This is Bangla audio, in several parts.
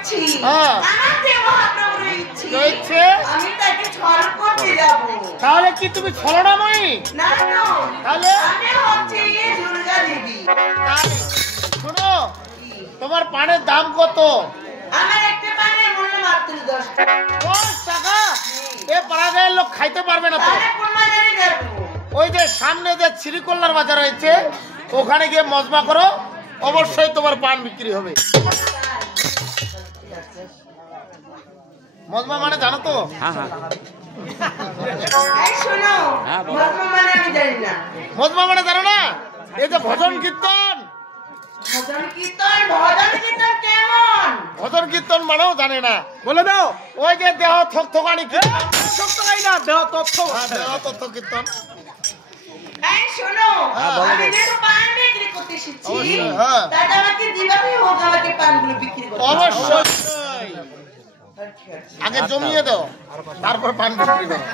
বলছি আমাকে মহাপ্রভুর ইচ্ছে আমি তাকে ছল করতে যাব। তাহলে কি তুমি ছলনাময়ী? না না, তাহলে আমি হচ্ছে দুর্গা দেবী। শোনো, তোমার পানের দাম কত? আমার একটা পানের মূল্য মাত্র 10 টাকা। 10 টাকা? এ পাড়াগাঁয়ের লোক খাইতে পারবে না তো। তাহলে কোন বাজারে যাব? ওই যে সামনে যে শ্রীকল্যাণ বাজার রয়েছে ওখানে গিয়ে মজমা করো, অবশ্যই তোমার পান বিক্রি হবে। মজমা মানে জানো তো? হ্যাঁ হ্যাঁ। এই শোনো, মজমা মানে আমি জানি না। মজমা মানে জানো না? এই যে ভজন কীর্তন। ভজন কীর্তন কেমন? ভজন কীর্তন মানেও জানে না। বলে দাও। ওই যে দেহ থকথকানি কীর্তন। থকথকানি না, দেহ তথ্য। দেহ তথ্য কীর্তন। এই শোনো, আমি যেহেতু পান বিক্রি করতে এসেছি, তাহলে আমাকে যেভাবে হোক আমাকে পানগুলো বিক্রি করতে হবে। অবশ্যই। আগে জমিয়ে দাও, তারপর পান বিক্রি করো।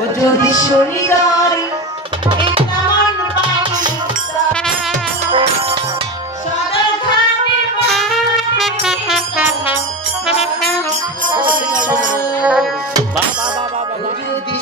ও যদি শরীর এমন পাইতা সারা ঘাটে যদি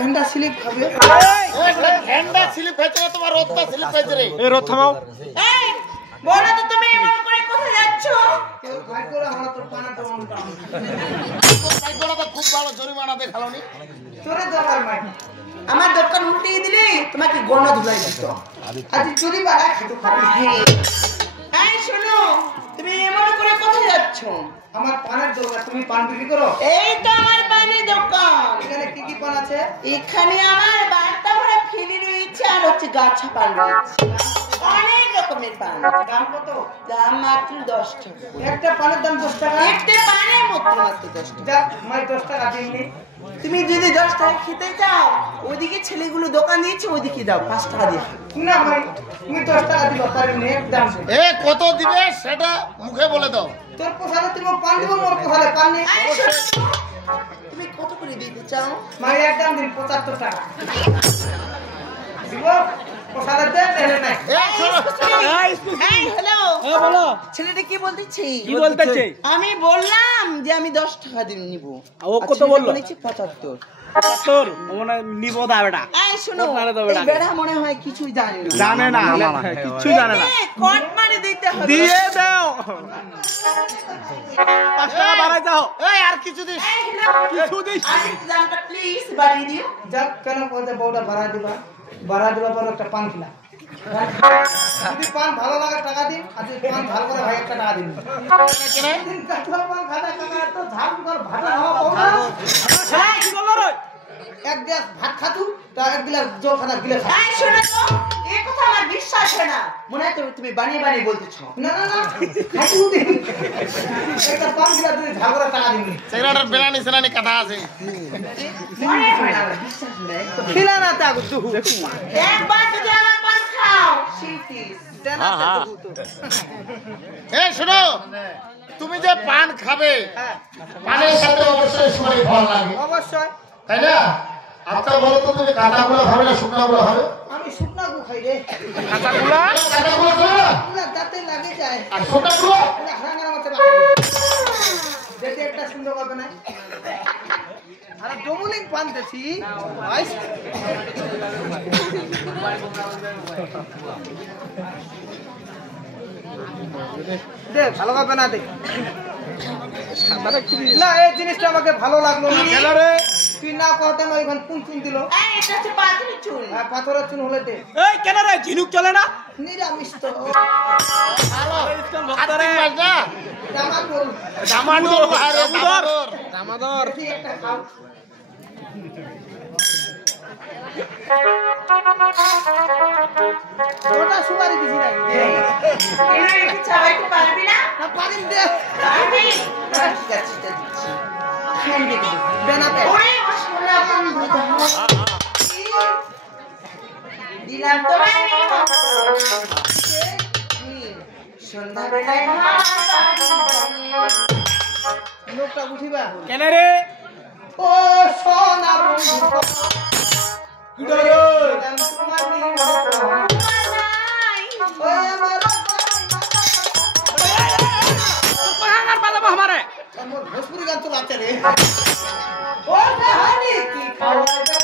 ঘন্টা স্লিপ খাবে। ঘন্টা স্লিপ হয়েছে না, তোমার রোদটা স্লিপ হয়েছে রে। এই রোদ থামাও। এই বলো তো তুমি এমন করে কোথায় যাচ্ছ? কেউ ভাই করে আমরা তো পানাটা উল্টা। ভাই করে তো খুব ভালো জরিমানা দেখালোনি। তোরে দরকার ভাই। আমার দোকান উল্টিয়ে দিলে তোমাকে গণা ধুলাই দিত। আজ চুরি বাড়া খেতে পারি। এই শোনো, তুমি এমন করে কোথায় যাচ্ছ? আমার পানের দোকান। তুমি পান বিক্রি করো? এই তো আমার পানের দোকান। এখানে কি কি পান আছে? এখানে আমার বারটা ভরা ফিলি রয়েছে আর হচ্ছে গাছা পান রয়েছে। অনেক রকমের পান। দাম কত? দাম মাত্র 10 টাকা। একটা পানের দাম 10 টাকা? একটা পানের মাত্র 10 টাকা। মাই 10 টাকা দিইনি। তুমি যদি 10 টাকা খেতে চাও, ওইদিকে ছেলেগুলো দোকান দিয়েছে, ওইদিকে দাও 5 টাকা দিয়ে। না ভাই, তুমি 10 টাকা দিবা পারবি না, একদম। এ কত দিবে সেটা মুখে বলে দাও। তোর পোষালে তুমি পান দিব, মোর পোষালে পান নেই। তুমি চাও? মায়ের একদম দিন 75 টাকা দিব পোষালে দে তেলে নাই এই শোনো এই হ্যালো হ্যাঁ বলো ছেলেটা কি বলতেছে? কি বলতেছে আমি বললাম যে আমি 10 টাকা দিয়ে নিব। ও কত বললো? বলেছে 75। 75 মনে নিব দা বেটা এই শুনো মারে দাও এই বেটা বেড়া মনে হয় কিছুই জানে না। জানে না কিচ্ছু জানে না কোট মারি দিতে হবে। দিয়ে দাও 5 টাকা বাড়াই দাও এই আর কিছু দিস এই হ্যালো কিছু দিস আরে দামটা প্লিজ বাড়িয়ে দিও। যাক কেন বলতে বউটা বাড়া দিবা পর একটা পান খিলা যদি পান ভালো লাগে টাকা দিন আর যদি পান ভালো করে ভাই একটা টাকা দিন দিন কাটলা পান খাতা কাকা তো ঝাল কর ভাত খাওয়া পাও না কি বললো রে এক গ্লাস ভাত খাতু তা এক গ্লাস জল খানা গিলে খা এই শুনো তো এই কথা আমার বিশ্বাস হয় না। মনে হয় তুমি বানিয়ে বানিয়ে বলতেছো। না না না খাতু দিন একটা পান খিলা তুই ঝাল করে টাকা দিন সেরাটার বেলানি সেরানি কাটা আছে মনে হয় না বিশ্বাস নেই। খিলা না তা দেখু একবার যদি আমার পান খাও শিফটিস দেনা তা দেখু তো এই শোনো তুমি যে পান খাবে পানের সাথে অবশ্যই সময় ফল লাগে অবশ্যই তাই না? আচ্ছা বলো তো তুমি কাঁটাগুলো খাবে না শুকনাগুলো খাবে? আমি শুকনা গু খাই রে কাঁটাগুলো খাবে না? পুরা দাঁতে লাগে যায় আর শুকনাগুলো? পুরা হারাঙ্গার মতো দেখতে একটা সুন্দর হবে না আরে ডবলিং পান দেছি ভাইস দেখ ভালো হবে না দেখ না এই জিনিসটা আমাকে ভালো লাগলো না কেন রে? তুই না कहते না ওইখান কোন চুন দিল এই এটা হচ্ছে পাথরের চুল। আর পাথরের চুন হলে দে এই কেন রে ঝিনুক চলে না নিরামিষ তো ভালো। কার্তিক মাস না? জামা বল দামাদর, আরে দামাদর। দামাদর দেখি একটা খাও ওটা সুপারি দিছি নাকি এরা একটু চাবাইতে পারবি না? না পারিম দে পারবি? ঠিক আছে এটা দিচ্ছি। খাই দেখি। বেনাতে ওরে মশলা বন্ধু দিলাম তোমায় সন্ধ্যাবেলায় লোকটা বুঝিবা কেন রে ও সোনা বন্ধু তোমার ওই আমার পাহাড় বাজাবো আমারে আমার ভোজপুরি গান তো লাগছে রে ও কাহানি কি খাওয়াবে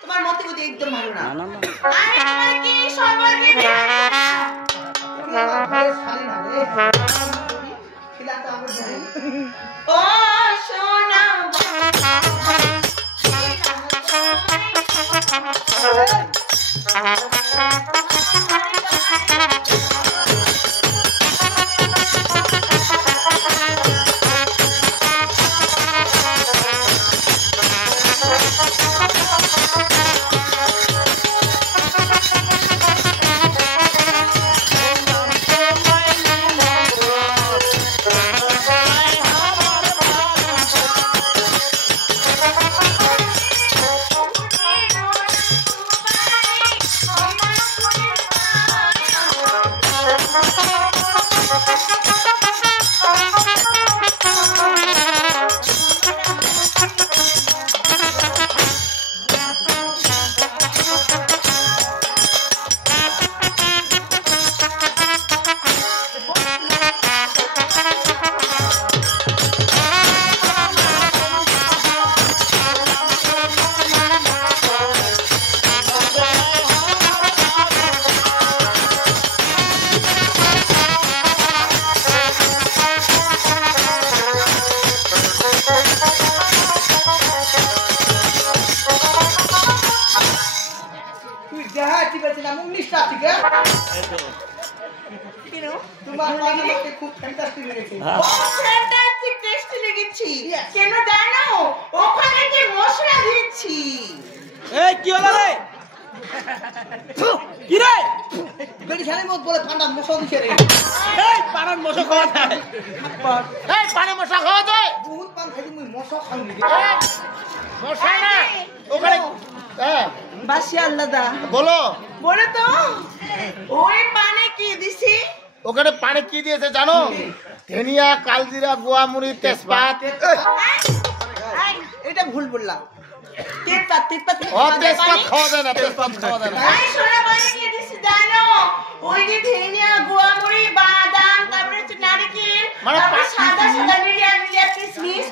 তোমার মতে বুদ্ধি একদম ভালো না। আরে তোমার কি সম্পর্কে শালি না রে খিলা তো আমার জানি ও সোনা তুই যাহা চিবেছিলাম 19টা থেকে কেন? তোমার আমাকে খুব ফ্যান্টাস্টিক লেগেছে ও fantastic tasty লেগেছি। কেন জানো? ওখানে যে মশলা দিচ্ছি। এই কি হলো রে কি রে বেটি শালি মত বলে ঠান্ডা মশা দিছে রে এই পাড়ার মশা খাওয়া যায় এই পানি মশা খাওয়া যায়? বহুত পান খাইছি মুই মশা খাইনি এই, মশা না ওখানে হ্যাঁ বাসি আল্লাদা বলো বলে তো ওই পানে কি দিছি ওখানে পানি কি দিয়েছে জানো? ধনিয়া, কালজিরা, গোয়ামুড়ি, তেজপাত। এই, এটা ভুল বললাম। তেজপাত ও তেজপাত খাওয়া যায় না, তেজপাত খাওয়া যায় না। এই শোনো বলে কি দিছি জানো? ওই যে ধনিয়া, গোয়ামুড়ি, বাদাম, তারপরে হচ্ছে নারকেল, মানে তারপরে সাদা মিডিয়া কিশমিশ।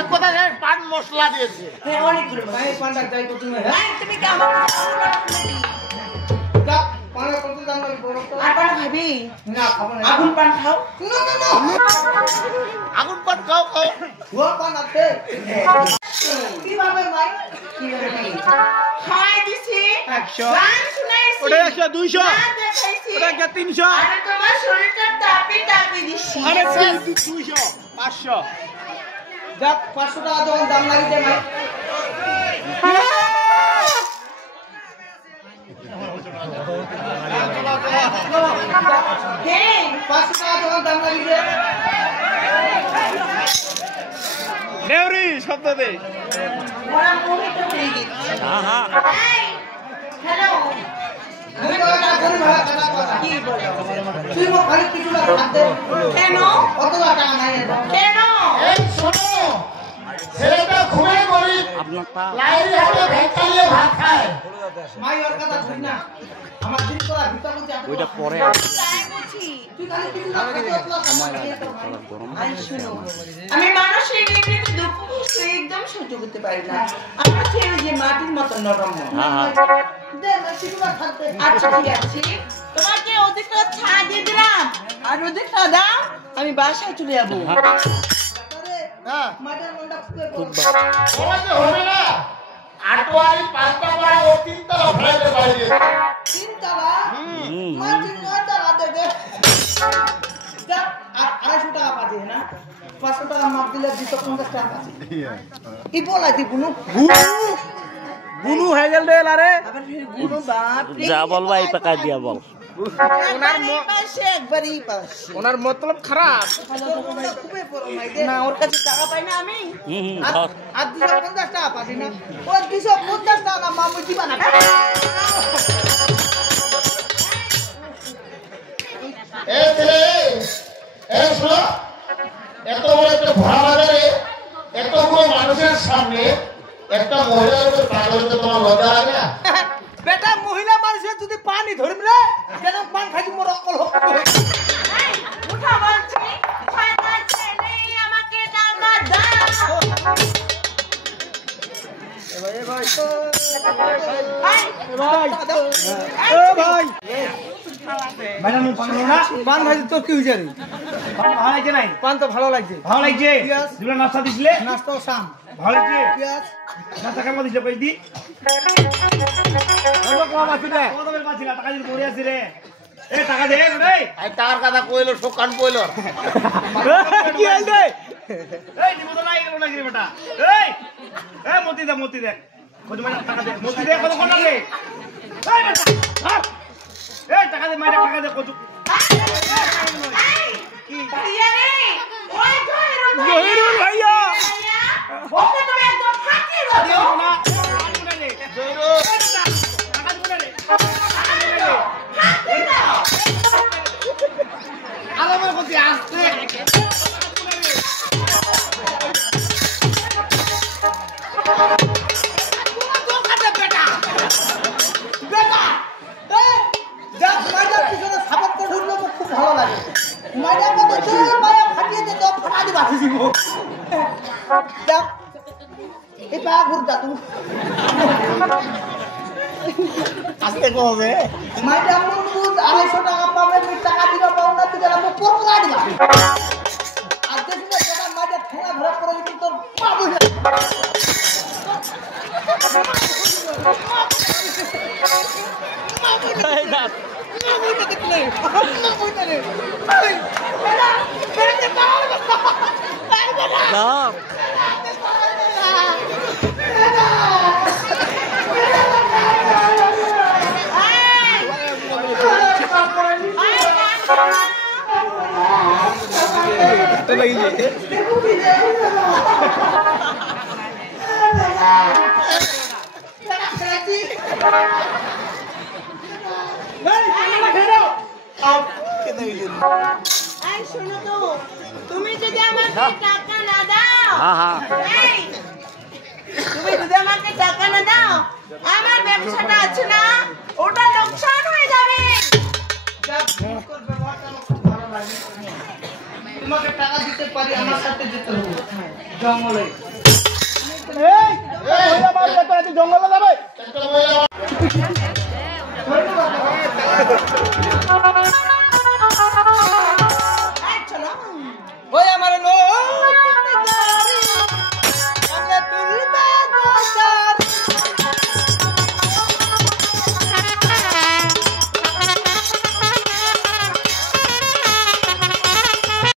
এক কথা পান মশলা দিয়েছে। হ্যাঁ, অনেকগুলো। ভাই পানটা যাই তো তুমি এই, তুমি কি আমার যা পানের কত দাম লাগে বড় তো আর পান খাবি? না খাবো না আগুন পান খাও? আগুন পান খাও খাও। ধোয়া পান আছে কিভাবে ভাই খাই দিছি, 100 গান শুনাইছি, ওটা 100 200 গান দেখাইছি, ওটা 300 আর তোমার শরীরটা টাপি দিছি। আরে 200 500 যা 500 টাকা যখন দাম লাগিছে ভাই হ্যাঁ, 500 টাকা যখন দাম লাগিছে নেউরি শব্দ দে ওরা মোহিত হয়ে গেছে। হ্যাঁ এই, হ্যালো, তুমি বড়টা কোন ভাড়া টাকা কথা কি বলো? তুই মো খালি কিছু না ভাত দে কেন? কত টাকা নাই এটা কেন? এই শোনো, ছেলেটা খুবই গরিব, লাইরি হাতে ভেত চালিয়ে ভাত খায়। মাই ওর কথা ধরি না আমার দিন করা ভিতর মধ্যে এত ওইটা পরে তাই বুঝি। তুই খালি কিছু না আই শুনো, আমি মানুষের এমনিতে দুঃখ কষ্ট একদম সহ্য করতে পারি না। আমার ছেলে যে মাটির মতো নরম। দে না কিছু না থাকতে আচ্ছা ঠিক আছে, তোমাকে অধিকটা ছাড় দিয়ে দিলাম, আর অধিকটা দাও, আমি বাসায় চলে যাবো। আরে হ্যাঁ, মাটার মন্ডা ফুকে ওরা যে হবে না, আটোয়ারি পাঁচটা পড়া ও তিনতলা ফ্লাইটে বাড়ি গেছে। তিন তালা মাটির মন্ডা রাতে দে যা 250 টাকা পাচ্ছি না 500 টাকা মাপ দিলে 250 টাকা পাচ্ছি ই বলা দি কোনো বুনু হয়ে গেল রে লারে আবার ফির গুনো বাপ রে। যা বলবা এই টাকা দিয়া বল। একবার এই পাশে, একবার এই পাশে। ওনার মতলব খারাপ খুবই বড় মাই দে না, ওর কাছে টাকা পাই না আমি। ধর। আর 250 টাকা পাচ্ছি না ও 250 টাকা না মামু দিবা না এই ছেলে, এই শোনো, এত বড় একটা ঘোড়া বাজারে এতগুলো মানুষের সামনে একটা মহিলার উপর পাগল হতে তোমার লজ্জা লাগে না? বেটা মহিলা মানুষের যদি পানি ধরমলে কেন পান খাইছি মোর অকল হোক এই, উঠা বলছি, ফাটা ছেলে আমাকে টাকা দাও। এই, ভাই ভাই না পান না পান ভাই তোর কি হইছে রে ভালো লাগছে নাই পান তো ভালো লাগছে ভালো লাগছে Yes. দুলা নাস্তা দিছিলে নাস্তা সাম ভালো লাগছে পিয়াজ নাস্তা কেমন দিছিলে কই দি আমরা কম আছে রে কত বেল পাছিলা টাকা দিলে পড়ে আছে রে এ টাকা দে রে এই টাকার কথা কইলো শোকান কইলো। কি হল রে এই নিমো তো নাই গেল না কি বেটা এই মতি দে কত মানে টাকা দে মতি দে কত কোন রে এই বেটা ধর এই টাকা দে মাইরা টাকা দে কত ভাইয়া রে, ওই জহিরুল ভাইয়া। জহিরুল ভাইয়া ভাইয়া, ওকে তুমি একদম ফাটিয়ে দাও। দিও না টাকা দে জহিরুল টাকা দে রে ফাটিয়ে দাও। আলামের প্রতি আসছে। বেটা এই যা মাইডা পিছনে সাপোর্ট করে উঠলো তো খুব ভালো লাগে মাইডা কত জোর মায়া ফাটিয়ে দে তো ফাটা দিবা দিব যা এই পা ঘুর যা তুই আসতে কবে? মাইডা মুদ 250 টাকা পাবে তুই টাকা দিবা পাও না তুই গেলাম পড়ো না দিবা আর দেখলে টাকা মাইডা ঠেলা ধরা করে দিবি তোর পাবো না এই দাঁত। দাও। এই শোনো তো, তুমি যদি আমাকে টাকা না দাও, এই, তুমি যদি আমাকে টাকা না দাও, আমার ব্যবসাটা আছে না, ওটা লোকসান হয়ে যাবে। তোমাকে টাকা দিতে পারি, আমার সাথে যেতে হবে জঙ্গলে। জঙ্গলে যাবে একটা মহিলা